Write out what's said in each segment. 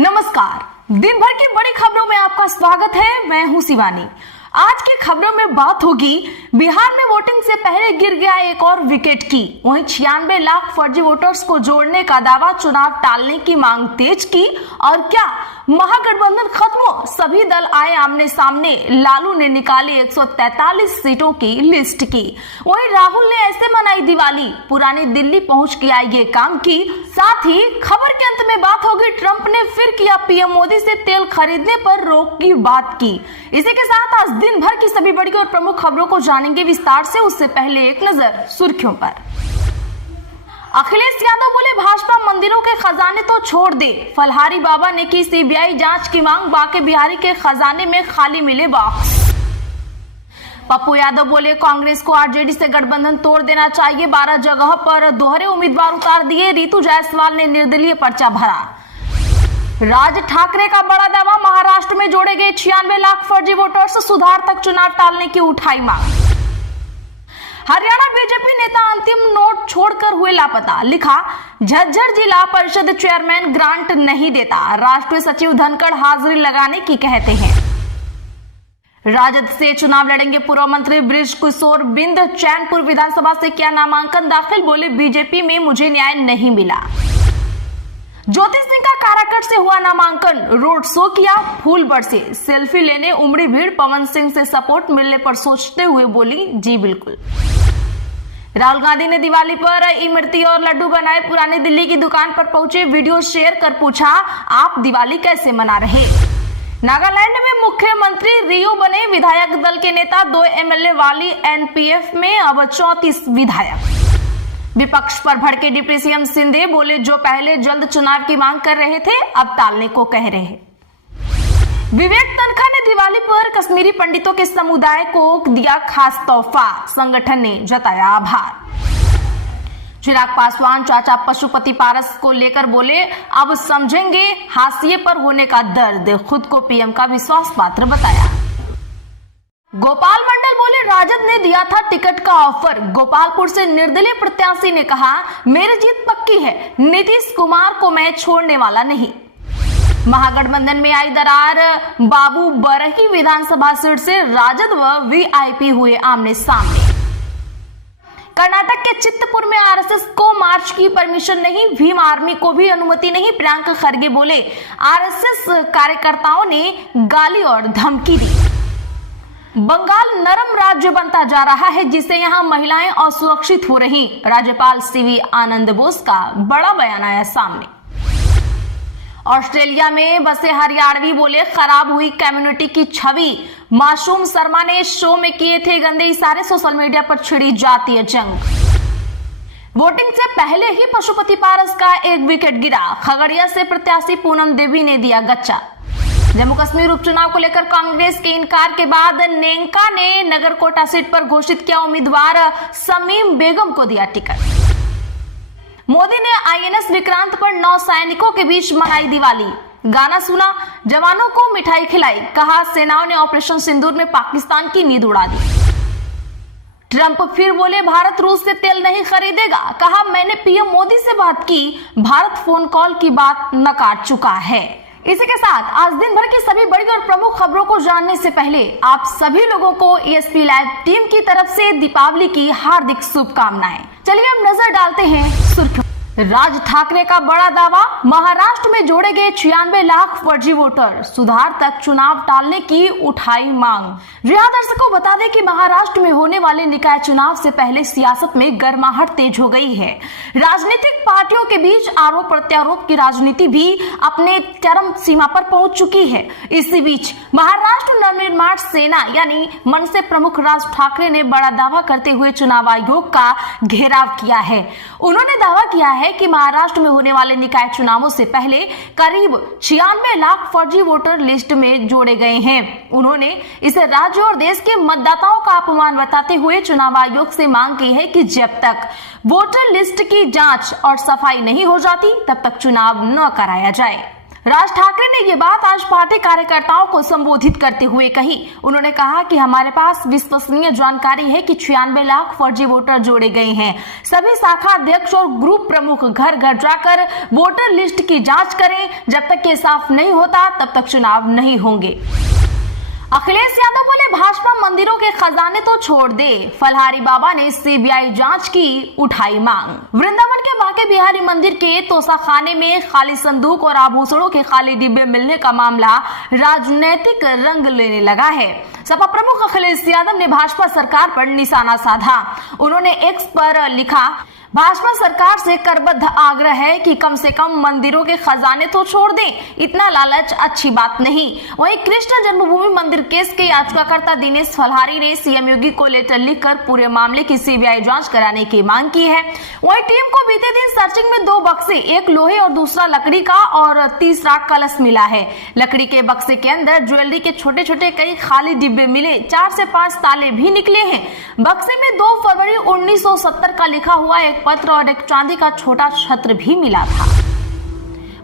नमस्कार। दिन भर की बड़ी खबरों में आपका स्वागत है। मैं हूं शिवानी। आज की खबरों में बात होगी बिहार में वोटिंग से पहले गिर गया एक और विकेट की। वहीं 96 लाख फर्जी वोटर्स को जोड़ने का दावा, चुनाव टालने की मांग तेज की। और क्या महागठबंधन खत्म हो, सभी दल आए आमने सामने। लालू ने निकाली 143 सीटों की लिस्ट की। वहीं राहुल ने ऐसे मनाई दिवाली, पुरानी दिल्ली पहुंच किया ये काम की। साथ ही खबर के अंत में बात होगी, ट्रंप ने फिर किया पीएम मोदी से तेल खरीदने पर रोक की बात की। इसी के साथ आज दिन भर की सभी बड़ी और प्रमुख खबरों को जानेंगे विस्तार से। उससे पहले एक नजर सुर्खियों पर। अखिलेश यादव बोले, भाजपा मंदिरों के खजाने तो छोड़ दे। फलहारी बाबा ने की सीबीआई जांच की मांग, बाके बिहारी के खजाने में खाली मिले बॉक्स। पप्पू यादव बोले, कांग्रेस को आरजेडी से गठबंधन तोड़ देना चाहिए। 12 जगह पर दोहरे उम्मीदवार उतार दिए। रितु जायसवाल ने निर्दलीय पर्चा भरा। राज ठाकरे का बड़ा दावा, महाराष्ट्र में जोड़े गए 96 लाख फर्जी वोटर्स, सुधार तक चुनाव टालने की उठाई मांग। हरियाणा बीजेपी नेता अंतिम नोट छोड़कर हुए लापता। लिखा, झज्जर जिला परिषद चेयरमैन ग्रांट नहीं देता। राष्ट्रीय सचिव धनखड़ हाजिरी लगाने की कहते हैं। राजद से चुनाव लड़ेंगे पूर्व मंत्री बृज किशोर बिंद। चैनपुर विधानसभा से किया नामांकन दाखिल। बोले, बीजेपी में मुझे न्याय नहीं मिला। ज्योति सिंह का काराकट से हुआ नामांकन, रोड शो किया, फूल बरसे। सेल्फी लेने उमड़ी भीड़। पवन सिंह से सपोर्ट मिलने पर सोचते हुए बोली, जी बिल्कुल। राहुल गांधी ने दिवाली पर इमरती और लड्डू बनाए। पुरानी दिल्ली की दुकान पर पहुंचे, वीडियो शेयर कर पूछा, आप दिवाली कैसे मना रहे। नागालैंड में मुख्यमंत्री रियो बने विधायक दल के नेता। 2 एमएलए वाली एनपीएफ में अब 34 विधायक। विपक्ष पर भड़के डिप्टी सीएम शिंदे, बोले, जो पहले जल्द चुनाव की मांग कर रहे थे अब टालने को कह रहे हैं। विवेक तनखा ने दिवाली पर कश्मीरी पंडितों के समुदाय को दिया खास तोहफा। संगठन ने जताया आभार। चिराग पासवान चाचा पशुपति पारस को लेकर बोले, अब समझेंगे हाशिए पर होने का दर्द। खुद को पीएम का विश्वास पात्र बताया। गोपाल मंडल बोले, राजद ने दिया था टिकट का ऑफर। गोपालपुर से निर्दलीय प्रत्याशी ने कहा, मेरी जीत पक्की है, नीतीश कुमार को मैं छोड़ने वाला नहीं। महागठबंधन में आई दरार, बाबू बरही विधानसभा सीट से राजद व वीआईपी हुए आमने सामने। कर्नाटक के चित्तपुर में आरएसएस को मार्च की परमिशन नहीं, भीम आर्मी को भी अनुमति नहीं। प्रियंका खरगे बोले, आरएसएस कार्यकर्ताओं ने गाली और धमकी दी। बंगाल नरम राज्य बनता जा रहा है, जिससे यहां महिलाएं असुरक्षित हो रही। राज्यपाल सीवी आनंद बोस का बड़ा बयान आया सामने। ऑस्ट्रेलिया में बसे हरियाणवी बोले, खराब हुई कम्युनिटी की छवि। मासूम शर्मा ने शो में किए थे गंदे इशारे। सोशल मीडिया पर छिड़ी जातीय जंग। वोटिंग से पहले ही पशुपति पारस का एक विकेट गिरा। खगड़िया से प्रत्याशी पूनम देवी ने दिया गच्चा। जम्मू कश्मीर उपचुनाव को लेकर कांग्रेस के इनकार के बाद नेंका ने नगरकोटा सीट पर घोषित किया उम्मीदवार। समीम बेगम को दिया टिकट। मोदी ने आईएनएस विक्रांत पर 9 सैनिकों के बीच मनाई दिवाली। गाना सुना, जवानों को मिठाई खिलाई। कहा, सेनाओं ने ऑपरेशन सिंदूर में पाकिस्तान की नींद उड़ा दी। ट्रंप फिर बोले, भारत रूस से तेल नहीं खरीदेगा। कहा, मैंने पीएम मोदी से बात की, भारत फोन कॉल की बात नकार चुका है। इसी के साथ आज दिन भर की सभी बड़ी और प्रमुख खबरों को जानने से पहले आप सभी लोगों को ESP लाइव टीम की तरफ से दीपावली की हार्दिक शुभकामनाएं। चलिए हम नजर डालते हैं सुर्खियों। राज ठाकरे का बड़ा दावा, महाराष्ट्र में जोड़े गए 96 लाख फर्जी वोटर, सुधार तक चुनाव टालने की उठाई मांग। रिया दर्शकों, बता दें कि महाराष्ट्र में होने वाले निकाय चुनाव से पहले सियासत में गर्माहट तेज हो गई है। राजनीतिक पार्टियों के बीच आरोप प्रत्यारोप की राजनीति भी अपने चरम सीमा पर पहुंच चुकी है। इसी बीच महाराष्ट्र नवनिर्माण सेना यानी मनसे प्रमुख राज ठाकरे ने बड़ा दावा करते हुए चुनाव आयोग का घेराव किया है। उन्होंने दावा किया है कि महाराष्ट्र में होने वाले निकाय चुनावों से पहले करीब 96 लाख फर्जी वोटर लिस्ट में जोड़े गए हैं। उन्होंने इसे राज्य और देश के मतदाताओं का अपमान बताते हुए चुनाव आयोग से मांग की है कि जब तक वोटर लिस्ट की जांच और सफाई नहीं हो जाती तब तक चुनाव न कराया जाए। राज ठाकरे ने ये बात आज पार्टी कार्यकर्ताओं को संबोधित करते हुए कही। उन्होंने कहा कि हमारे पास विश्वसनीय जानकारी है कि 96 लाख फर्जी वोटर जोड़े गए हैं। सभी शाखा अध्यक्ष और ग्रुप प्रमुख घर घर जाकर वोटर लिस्ट की जांच करें। जब तक ये साफ नहीं होता तब तक चुनाव नहीं होंगे। अखिलेश यादव बोले, भाजपा मंदिरों के खजाने तो छोड़ दे। फलहारी बाबा ने सीबीआई जांच की उठाई मांग। वृंदावन के बांके बिहारी मंदिर के तोशाखाने में खाली संदूक और आभूषणों के खाली डिब्बे मिलने का मामला राजनीतिक रंग लेने लगा है। सपा प्रमुख अखिलेश यादव ने भाजपा सरकार पर निशाना साधा। उन्होंने एक्स पर लिखा, भाजपा सरकार से करबद्ध आग्रह है कि कम से कम मंदिरों के खजाने तो छोड़ दें। इतना लालच अच्छी बात नहीं। वहीं कृष्ण जन्मभूमि मंदिर केस के याचिकाकर्ता दिनेश फलहारी ने सीएम योगी को लेटर लिखकर पूरे मामले की सीबीआई जांच कराने की मांग की है। वहीं टीम को बीते दिन सर्चिंग में 2 बक्से, एक लोहे और दूसरा लकड़ी का और तीसरा कलश मिला है। लकड़ी के बक्से के अंदर ज्वेलरी के छोटे छोटे कई खाली डिब्बे मिले। 4 से 5 ताले भी निकले हैं। बक्से में 2 फरवरी 1970 का लिखा हुआ एक पत्र और एक चांदी का छोटा छत्र भी मिला था।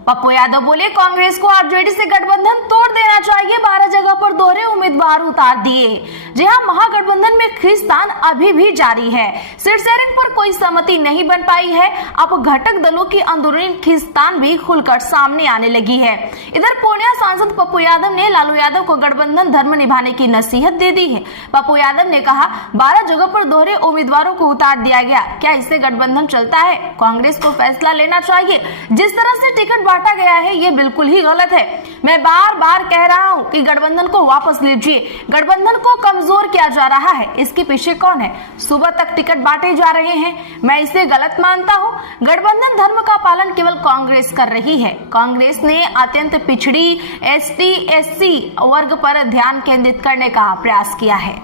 पप्पू यादव बोले, कांग्रेस को आरजेडी से गठबंधन तोड़ देना चाहिए। 12 जगह पर दोहरे उम्मीदवार उतार दिए। जी हां, महागठबंधन में खींचतान अभी भी जारी है। सीट शेयरिंग पर कोई सहमति नहीं बन पाई है। अब घटक दलों की अंदरूनी खींचतान भी खुलकर सामने आने लगी है। इधर पूर्णिया सांसद पप्पू यादव ने लालू यादव को गठबंधन धर्म निभाने की नसीहत दे दी है। पप्पू यादव ने कहा, 12 जगह पर दोहरे उम्मीदवारों को उतार दिया गया, क्या इससे गठबंधन चलता है? कांग्रेस को फैसला लेना चाहिए। जिस तरह से टिकट बांटा गया है ये बिल्कुल ही गलत है। मैं बार बार कह रहा हूं कि गठबंधन को वापस लीजिए। गठबंधन को कमजोर किया जा रहा है। इसके पीछे कौन है? सुबह तक टिकट बांटे जा रहे हैं। मैं इसे गलत मानता हूं। गठबंधन धर्म का पालन केवल कांग्रेस कर रही है। कांग्रेस ने अत्यंत पिछड़ी एसटी एससी वर्ग पर ध्यान केंद्रित करने का प्रयास किया है।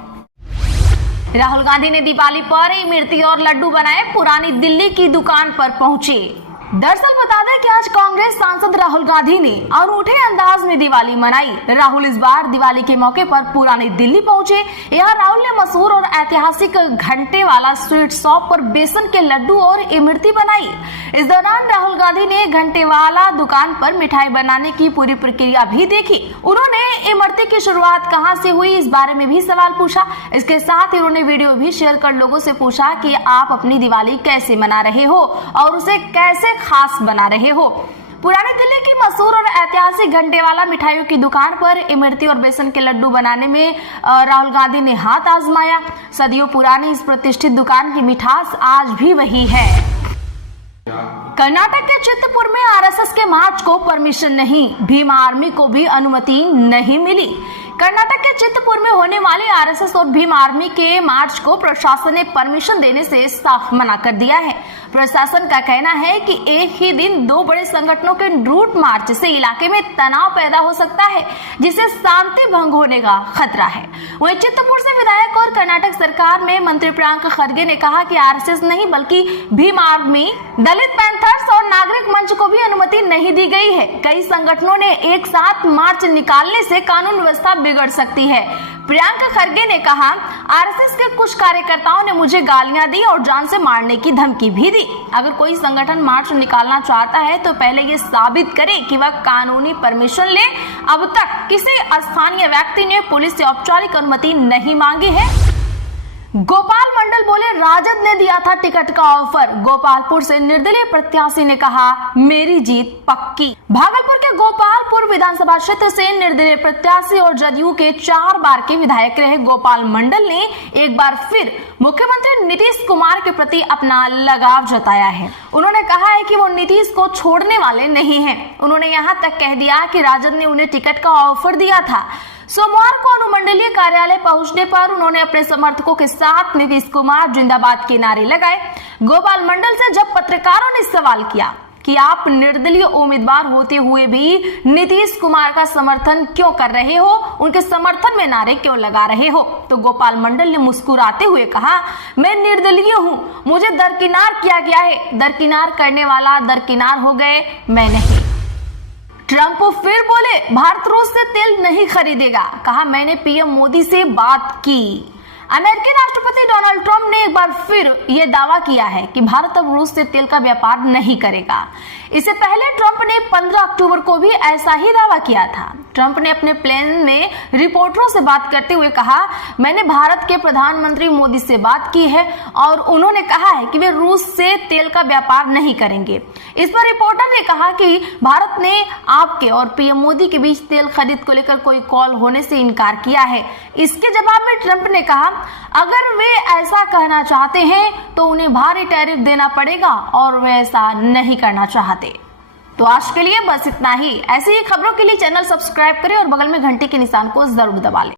राहुल गांधी ने दिवाली पर इमरती और लड्डू बनाए, पुरानी दिल्ली की दुकान पर पहुंचे। दरअसल बता दें कि आज कांग्रेस सांसद राहुल गांधी ने अनूठे अंदाज में दिवाली मनाई। राहुल इस बार दिवाली के मौके पर पुरानी दिल्ली पहुंचे। यहाँ राहुल ने मशहूर और ऐतिहासिक घंटे वाला स्वीट शॉप पर बेसन के लड्डू और इमरती बनाई। इस दौरान राहुल गांधी ने घंटे वाला दुकान पर मिठाई बनाने की पूरी प्रक्रिया भी देखी। उन्होंने इमरती की शुरुआत कहाँ से हुई इस बारे में भी सवाल पूछा। इसके साथ ही उन्होंने वीडियो भी शेयर कर लोगों से पूछा कि आप अपनी दिवाली कैसे मना रहे हो और उसे कैसे खास बना रहे हो। पुरानी दिल्ली की मशहूर और ऐतिहासिक घंटे वाला मिठाइयों की दुकान पर इमरती और बेसन के लड्डू बनाने में राहुल गांधी ने हाथ आजमाया। सदियों पुरानी इस प्रतिष्ठित दुकान की मिठास आज भी वही है। कर्नाटक के चित्रपुर में आरएसएस के मार्च को परमिशन नहीं, भीम आर्मी को भी अनुमति नहीं मिली। कर्नाटक के चित्रपुर में होने वाले आरएसएस और भीम आर्मी के मार्च को प्रशासन ने परमिशन देने से साफ मना कर दिया है। प्रशासन का कहना है कि एक ही दिन 2 बड़े संगठनों के रूट मार्च से इलाके में तनाव पैदा हो सकता है, जिससे शांति भंग होने का खतरा है। वहीं चित्रपुर से विधायक और कर्नाटक सरकार में मंत्री प्रियंका खरगे ने कहा कि आरएसएस नहीं बल्कि भीम आर्मी, दलित पैंथर्स और नागरिक मंच को भी अनुमति नहीं दी गई है। कई संगठनों ने एक साथ मार्च निकालने से कानून व्यवस्था बिगड़ सकती है। प्रियंका खरगे ने कहा, आरएसएस के कुछ कार्यकर्ताओं ने मुझे गालियां दी और जान से मारने की धमकी भी दी। अगर कोई संगठन मार्च निकालना चाहता है तो पहले ये साबित करे कि वह कानूनी परमिशन ले। अब तक किसी स्थानीय व्यक्ति ने पुलिस से औपचारिक अनुमति नहीं मांगी है। गोपाल मंडल बोले, राजद ने दिया था टिकट का ऑफर। गोपालपुर से निर्दलीय प्रत्याशी ने कहा, मेरी जीत पक्की। भागलपुर के गोपालपुर विधानसभा क्षेत्र से निर्दलीय प्रत्याशी और जदयू के 4 बार के विधायक रहे गोपाल मंडल ने एक बार फिर मुख्यमंत्री नीतीश कुमार के प्रति अपना लगाव जताया है। उन्होंने कहा है कि वो नीतीश को छोड़ने वाले नहीं हैं। उन्होंने यहाँ तक कह दिया कि राजद ने उन्हें टिकट का ऑफर दिया था। सोमवार को अनुमंडलीय कार्यालय पहुंचने पर उन्होंने अपने समर्थकों के साथ नीतीश कुमार जिंदाबाद के नारे लगाए। गोपाल मंडल से जब पत्रकारों ने सवाल किया कि आप निर्दलीय उम्मीदवार होते हुए भी नीतीश कुमार का समर्थन क्यों कर रहे हो, उनके समर्थन में नारे क्यों लगा रहे हो, तो गोपाल मंडल ने मुस्कुराते हुए कहा, मैं निर्दलीय हूँ, मुझे दरकिनार किया गया है। दरकिनार करने वाला दरकिनार हो गए, मैं नहीं। ट्रंप फिर बोले, भारत रूस से तेल नहीं खरीदेगा। कहा, मैंने पीएम मोदी से बात की। अमेरिकी राष्ट्रपति डोनाल्ड ट्रंप ने एक बार फिर यह दावा किया है कि भारत अब रूस से तेल का व्यापार नहीं करेगा। इससे पहले ट्रंप ने 15 अक्टूबर को भी ऐसा ही दावा किया था। ट्रंप ने अपने प्लेन में रिपोर्टरों से बात करते हुए कहा, मैंने भारत के प्रधानमंत्री मोदी से बात की है और उन्होंने कहा है कि वे रूस से तेल का व्यापार नहीं करेंगे। इस पर रिपोर्टर ने कहा कि भारत ने आपके और पीएम मोदी के बीच तेल खरीद को लेकर कोई कॉल होने से इनकार किया है। इसके जवाब में ट्रंप ने कहा, अगर वे ऐसा कहना चाहते हैं तो उन्हें भारी टैरिफ देना पड़ेगा और वे ऐसा नहीं करना चाहते। तो आज के लिए बस इतना ही। ऐसी ही खबरों के लिए चैनल सब्सक्राइब करें और बगल में घंटी के निशान को जरूर दबा लें।